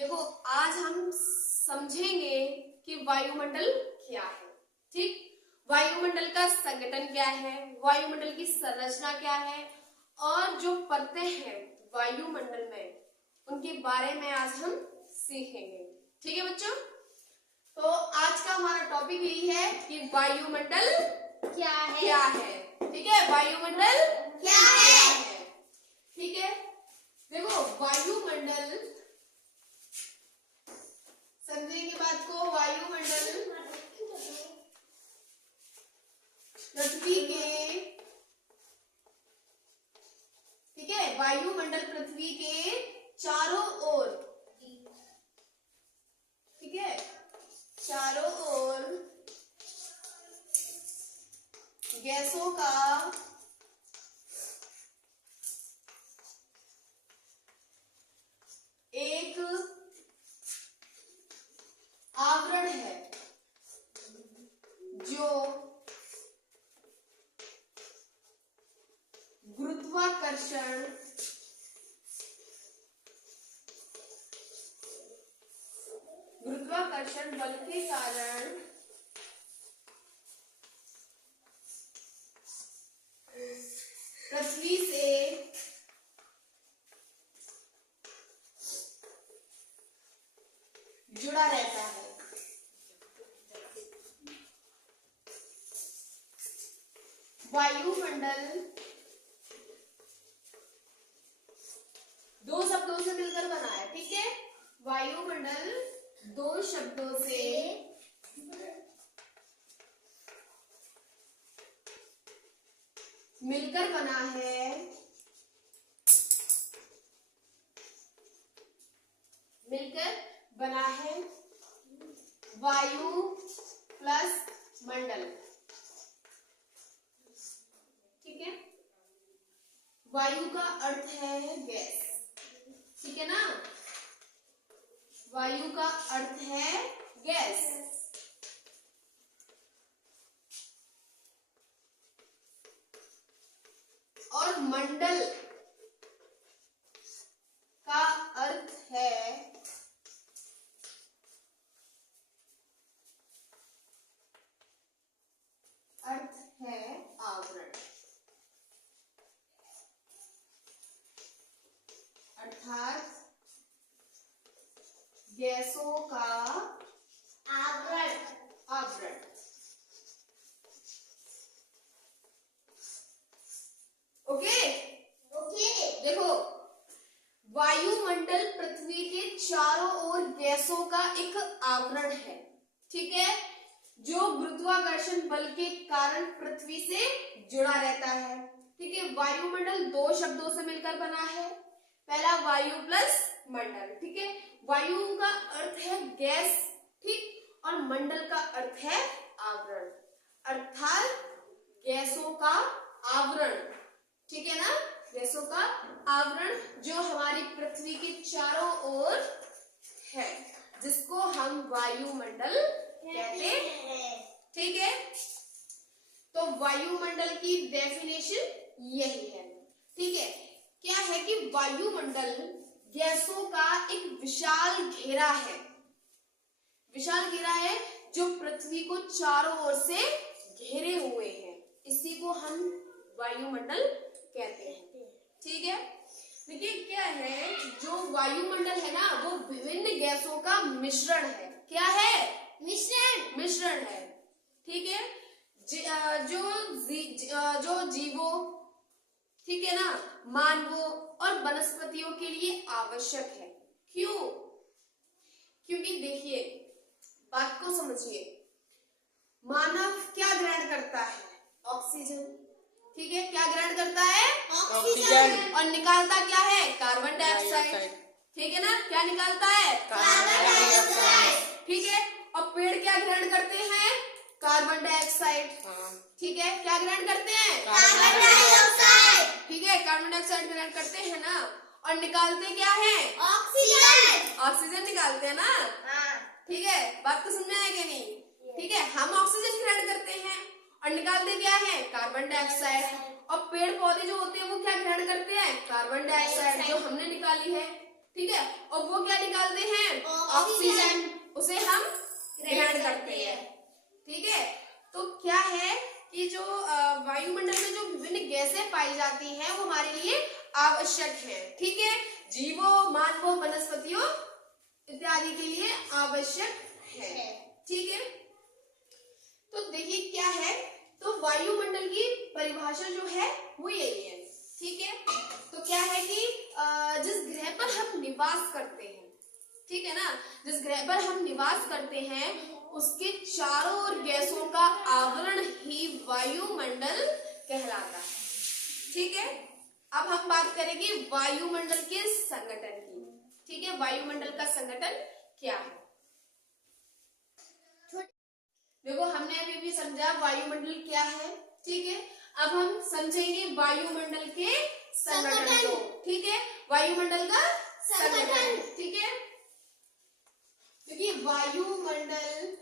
देखो आज हम समझेंगे कि वायुमंडल क्या है। ठीक, वायुमंडल का संगठन क्या है, वायुमंडल की संरचना क्या है और जो परतें हैं वायुमंडल में उनके बारे में आज हम सीखेंगे। ठीक है बच्चों, तो आज का हमारा टॉपिक यही है कि वायुमंडल क्या है। ठीक है, वायुमंडल क्या है। ठीक है, देखो वायुमंडल समझेंगे बात को। वायुमंडल पृथ्वी के, ठीक है, वायुमंडल पृथ्वी के चारों ओर, ठीक है, चारों ओर गैसों का एक आवरण है जो गुरुत्वाकर्षण बल के कारण पृथ्वी से जुड़ा रहता है। वायुमंडल दो शब्दों से मिलकर बना है। ठीक है, वायुमंडल दो शब्दों से मिलकर बना है। मिलकर बना है वायु प्लस मंडल। ठीक है, वायु का अर्थ है गैस। ठीक है ना, वायु का अर्थ है गैस और मंडल का अर्थ है आवरण, अर्थात गैसों का आवरण। ओके, देखो वायुमंडल पृथ्वी के चारों ओर गैसों का एक आवरण है। ठीक है, जो गुरुत्वाकर्षण बल के कारण पृथ्वी से जुड़ा रहता है। ठीक है, वायुमंडल दो शब्दों से मिलकर बना है। पहला वायु प्लस मंडल। ठीक है, वायु का अर्थ है गैस, ठीक, और मंडल का अर्थ है आवरण, अर्थात गैसों का आवरण। ठीक है ना, गैसों का आवरण जो हमारी पृथ्वी के चारों ओर है, जिसको हम वायुमंडल कहते हैं। ठीक है, तो वायुमंडल की डेफिनेशन यही है। ठीक है, क्या है कि वायुमंडल गैसों का एक विशाल घेरा है। विशाल घेरा है जो पृथ्वी को चारों ओर से घेरे हुए है, इसी को हम वायुमंडल कहते हैं। ठीक है, देखिए क्या है, जो वायुमंडल है ना वो विभिन्न गैसों का मिश्रण है। क्या है? मिश्रण है। ठीक है, जो जीवों, ठीक है ना, मानवों और वनस्पतियों के लिए आवश्यक है। क्यों? क्योंकि देखिए बात को समझिए, मानव क्या ग्रहण करता है? ऑक्सीजन। ठीक है, क्या ग्रहण करता है? ऑक्सीजन। और निकालता क्या है? Carbon dioxide. ठीक है ना, क्या निकालता है? Carbon dioxide. ठीक है, और पेड़ क्या ग्रहण करते हैं? Carbon dioxide. ठीक है, क्या ग्रहण करते हैं? Carbon dioxide. ठीक है, कार्बन डाइऑक्साइड ग्रहण करते हैं ना, और निकालते क्या है? ऑक्सीजन। ऑक्सीजन निकालते हैं ना। ठीक है, बात को समझ में आया कि नहीं? ठीक है, हम ऑक्सीजन ग्रहण करते हैं और निकालते क्या है? Carbon dioxide. और पेड़ पौधे जो होते हैं वो क्या ग्रहण करते हैं? कार्बन डाइऑक्साइड जो हमने निकाली है। ठीक है, और वो क्या निकालते हैं, ऑक्सीजन, उसे हम ग्रहण करते हैं। ठीक है, तो क्या है कि जो वायुमंडल में जो विभिन्न गैसें पाई जाती हैं वो हमारे लिए आवश्यक है। ठीक है, जीवों, मानवों, वनस्पतियों इत्यादि के लिए आवश्यक है। ठीक है, तो देखिए क्या है, तो वायुमंडल की परिभाषा जो है वो यही है। ठीक है, तो क्या है कि जिस ग्रह पर हम निवास करते हैं, ठीक है ना, जिस ग्रह पर हम निवास करते हैं उसके चारों ओर गैसों का आवरण ही वायुमंडल कहलाता है। ठीक है, अब हम बात करेंगे वायुमंडल के संगठन की। ठीक है, वायुमंडल का संगठन क्या है। देखो हमने अभी भी समझा वायुमंडल क्या है। ठीक है, अब हम समझेंगे वायुमंडल के संगठन को। ठीक है, वायुमंडल का संगठन। ठीक है, क्योंकि वायुमंडल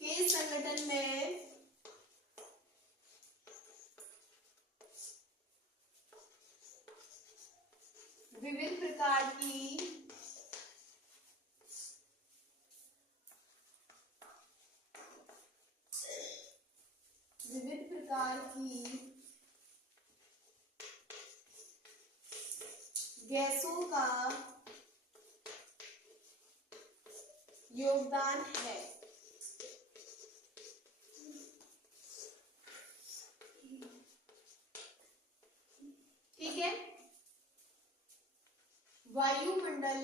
के संगठन में विभिन्न प्रकार की गैसों का योगदान है। ठीक है, वायुमंडल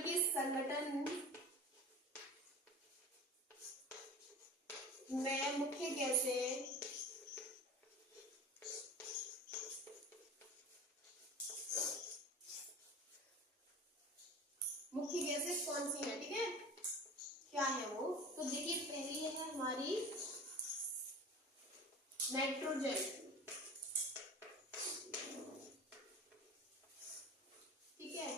के संगठन में मुख्य गैसें कौन सी है। ठीक है, क्या है वो, तो देखिए पहली है हमारी नाइट्रोजन। ठीक है,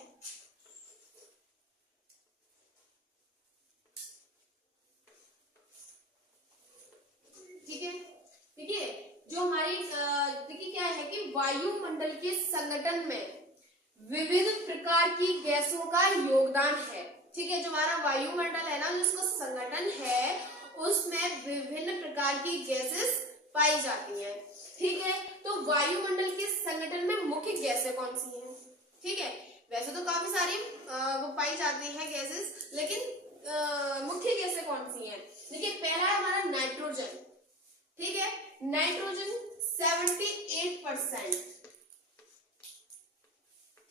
ठीक है, देखिए जो हमारी देखिए क्या है कि वायुमंडल के संगठन में विविध प्रकार की गैसों का योगदान है। ठीक है, जो हमारा वायुमंडल है ना, जिसका संगठन है उसमें विभिन्न प्रकार की गैसेस पाई जाती हैं। ठीक है, तो वायुमंडल के संगठन में मुख्य गैसें कौन सी हैं। ठीक है, वैसे तो काफी सारी वो पाई जाती हैं गैसेस, लेकिन मुख्य गैसें कौन सी हैं। देखिए पहला है हमारा नाइट्रोजन। ठीक है, नाइट्रोजन 78%।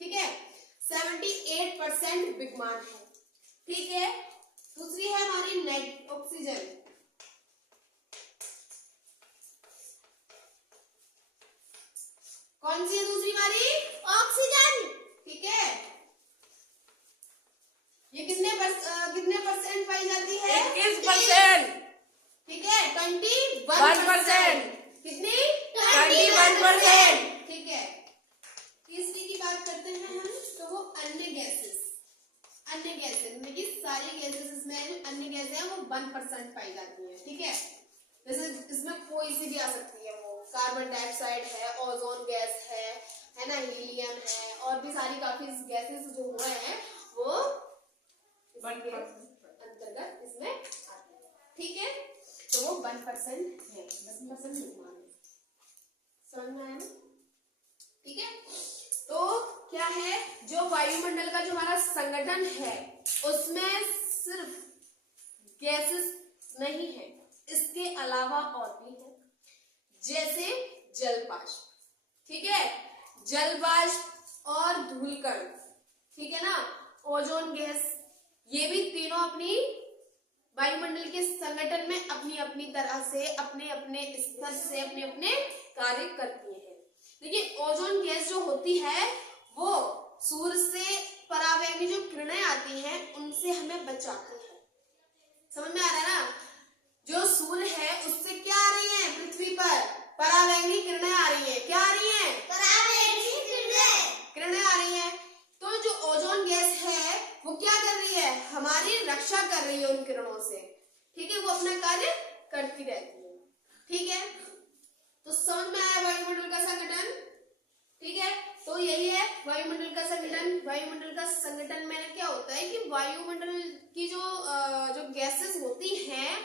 ठीक है, 78% बिगमान है। ठीक है, दूसरी है हमारी ऑक्सीजन। कौन सी है दूसरी हमारी, ऑक्सीजन। ठीक है, ये कितने परसेंट पाई जाती है, 21%। ठीक है, 21%। कितनी, 21%। ठीक है, तीसरी की बात करते हैं हम, तो वो अन्य गैसेस मतलब कि सारी गैसेस इसमें अन्य गैसें हैं वो 1% पाई जाती हैं। ठीक है, जैसे इसमें कोई सी भी आ सकती है, वो कार्बन डाइऑक्साइड है, ओजोन गैस है ना, हीलियम है, और भी सारी काफी गैसेस जो हुए हैं वो अंतर्गत इसमें आती है। ठीक है, तो वो 1% है, 10% समझ में आया ना। ठीक है, तो क्या है, जो वायुमंडल का जो हमारा संगठन है उसमें सिर्फ गैसेस नहीं है, इसके अलावा और भी है, जैसे जल वाष्प। ठीक है, जल वाष्प और धूलकण। ठीक है ना, ओजोन गैस, ये भी तीनों अपनी वायुमंडल के संगठन में अपनी अपनी तरह से अपने अपने स्तर से अपने अपने कार्य करती है। देखिए ओजोन गैस जो होती है वो सूर्य से परावैंगनी जो किरणें आती हैं उनसे हमें बचाती है। समझ में आ रहा है ना, जो सूर्य है उससे क्या आ रही है, पृथ्वी पर परावैंगनी किरणें आ रही है। क्या आ रही है, परावैंगनी किरणें आ रही है। तो जो ओजोन गैस है वो क्या कर रही है, हमारी रक्षा कर रही है उन किरणों से। ठीक है, वो अपना कार्य करती रहती है। तो समझ में आया वायुमंडल का संगठन। ठीक है, तो यही है वायुमंडल का संगठन। वायुमंडल का संगठन में क्या होता है कि वायुमंडल की जो गैसेस होती हैं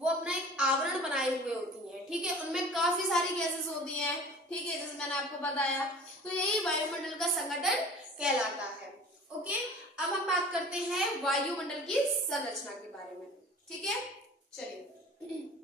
वो अपना एक आवरण बनाए हुए होती हैं। ठीक है, उनमें काफी सारी गैसेस होती हैं। ठीक है, जैसे मैंने आपको बताया, तो यही वायुमंडल का संगठन कहलाता है। ओके, अब हम बात करते हैं वायुमंडल की संरचना के बारे में। ठीक है, चलिए